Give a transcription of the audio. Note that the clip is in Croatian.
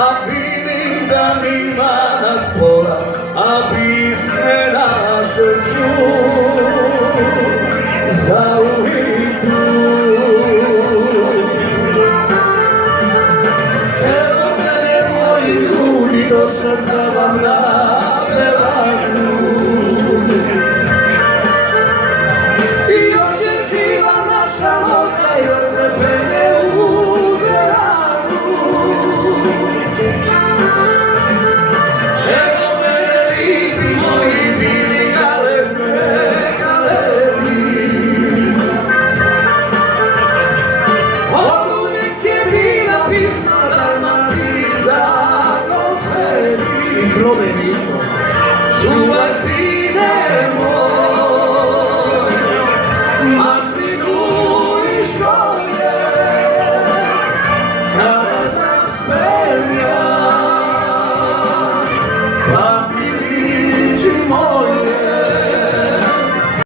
a vidim da nima nas pola, a pisme naše su zauvijek tu. Evo mene moji ljudi, došla sam vam na pevanju. I još je živa naša loza, još se penje u žeranu. Evo mene lipi moji bili galebe, galebi. Olunek je bila pisma Dalmaciji za koncevi. Čuvaj sine moj, Martinu i školje, kada zaspevlja.